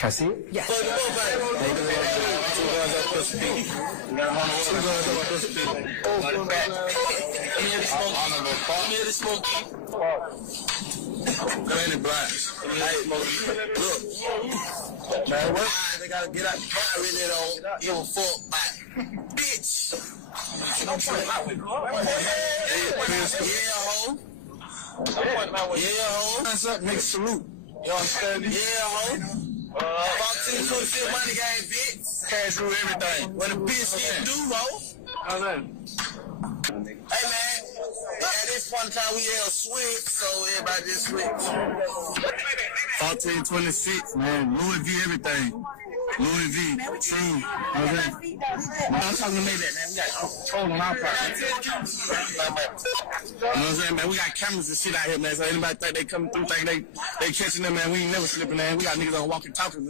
Can I see it? Yes. Two guns up to speed. Two guns up to speed. Give me the smoke. Give me the smoke. Granny Black. Hey, look. Man, what? They gotta get out the car. I really don't give a fuck. Bitch. Don't point my way, bro. Yeah, ho. Yeah, ho. What's up, nigga? Salute. You understand me? Yeah, ho. 1426 money game, bitch. Cash through everything. When the bitch get due, ho. Hey, man. At this point in time, we yell switch, so everybody just switch. 1426, man. Louis V, everything. Louis V, true. Okay. I'm talking to me that, man. We got control on our property. You know what I'm saying, man? We got cameras and shit out here, man. So anybody think they coming through, think they catching them, man. We ain't never slipping, man. We got niggas on walking talking.